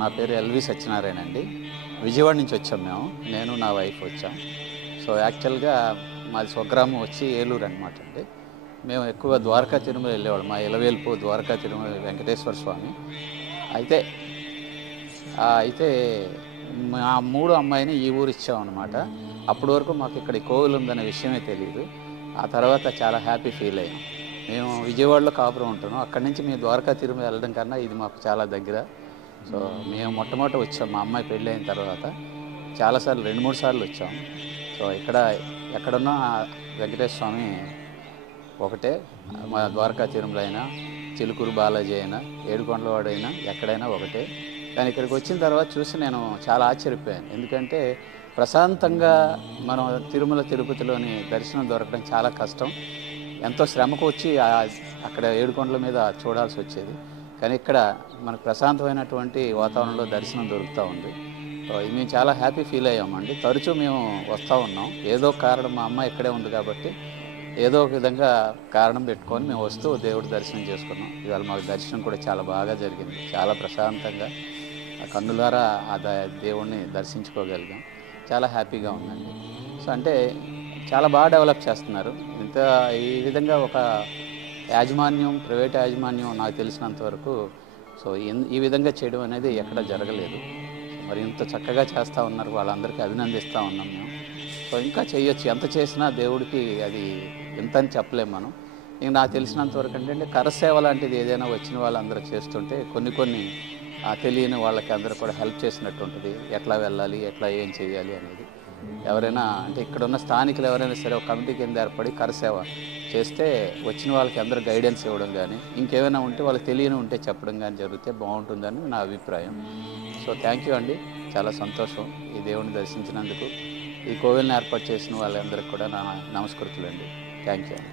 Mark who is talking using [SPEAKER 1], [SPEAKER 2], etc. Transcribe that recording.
[SPEAKER 1] నా పేరు ఎల్వి సత్యనారాయణ అండి. విజయవాడ నుంచి వచ్చాం మేము. నేను నా వైఫ్ వచ్చాం. సో యాక్చువల్గా మాది స్వగ్రామం వచ్చి ఏలూరు అనమాట అండి. మేము ఎక్కువ ద్వారకా తిరుమల వెళ్ళేవాళ్ళం. మా ఇలవేల్పు ద్వారకా తిరుమల వెంకటేశ్వర స్వామి. అయితే అయితే మా మూడు అమ్మాయిని ఈ ఊరు ఇచ్చామన్నమాట అప్పటి వరకు మాకు ఇక్కడ కోవిల్ ఉందనే విషయమే తెలియదు ఆ తర్వాత చాలా హ్యాపీ ఫీల్ అయ్యాం. మేము విజయవాడలో కాపురం ఉంటున్నాం. అక్కడి నుంచి మేము ద్వారకా తిరుమల వెళ్ళడం కన్నా ఇది మాకు చాలా దగ్గర. సో మేము మొట్టమొదటి వచ్చాం. మా అమ్మాయి పెళ్ళి అయిన తర్వాత చాలాసార్లు రెండు మూడు సార్లు వచ్చాం. సో ఇక్కడ ఎక్కడున్నా వెంకటేశ్వర స్వామి ఒకటే. మా ద్వారకా తిరుమల అయినా చిలుకూరు బాలాజీ అయినా ఏడుకొండలవాడు అయినా ఎక్కడైనా ఒకటే. కానీ ఇక్కడికి వచ్చిన తర్వాత చూసి నేను చాలా ఆశ్చర్యపోయాను. ఎందుకంటే ప్రశాంతంగా మనం తిరుమల తిరుపతిలోని దర్శనం దొరకడం చాలా కష్టం. ఎంతో శ్రమకు వచ్చి అక్కడ ఏడుకొండల మీద చూడాల్సి వచ్చేది. కానీ ఇక్కడ మనకు ప్రశాంతమైనటువంటి వాతావరణంలో దర్శనం దొరుకుతూ ఉంది. మేము చాలా హ్యాపీ ఫీల్ అయ్యామండి. తరచూ మేము వస్తూ ఉన్నాం. ఏదో కారణం మా అమ్మ ఇక్కడే ఉంది కాబట్టి ఏదో ఒక విధంగా కారణం పెట్టుకొని మేము వస్తూ దేవుడి దర్శనం చేసుకున్నాం. ఇవాళ మాకు దర్శనం కూడా చాలా బాగా జరిగింది. చాలా ప్రశాంతంగా ఆ కన్నులారా ఆ దేవుణ్ణి దర్శించుకోగలిగాం. చాలా హ్యాపీగా ఉందండి. సో అంటే చాలా బాగా డెవలప్ చేస్తున్నారు. ఇంత ఈ విధంగా ఒక యాజమాన్యం ప్రైవేట్ యాజమాన్యం నాకు తెలిసినంత వరకు సో ఈ విధంగా చేయడం అనేది ఎక్కడ జరగలేదు. మరి ఇంత చక్కగా చేస్తూ ఉన్నారు వాళ్ళందరికీ అభినందిస్తూ ఉన్నాం మేము. సో ఇంకా చేయొచ్చు ఎంత చేసినా దేవుడికి అది ఎంత అని చెప్పలేము మనం. ఇంక నాకు తెలిసినంత వరకు అంటే కరసేవ లాంటిది ఏదైనా వచ్చిన వాళ్ళందరూ చేస్తుంటే కొన్ని కొన్ని ఆ తెలియని వాళ్ళకి అందరూ కూడా హెల్ప్ చేసినట్టు ఉంటుంది. ఎట్లా వెళ్ళాలి ఎట్లా ఏం చేయాలి అనేది. ఎవరైనా అంటే ఇక్కడ ఉన్న స్థానికులు ఎవరైనా సరే ఒక కమిటీ కింద ఏర్పడి కరసేవ చేస్తే వచ్చిన వాళ్ళకి అందరూ గైడెన్స్ ఇవ్వడం కానీ ఇంకేమైనా ఉంటే వాళ్ళకి తెలియని ఉంటే చెప్పడం కానీ జరిగితే బాగుంటుందని నా అభిప్రాయం. సో థ్యాంక్ యూ అండి. చాలా సంతోషం ఈ దేవుని దర్శించినందుకు. ఈ కోవిల్ని ఏర్పాటు చేసిన వాళ్ళందరికీ కూడా నా నమస్కృతులు అండి థ్యాంక్ యూ అండి.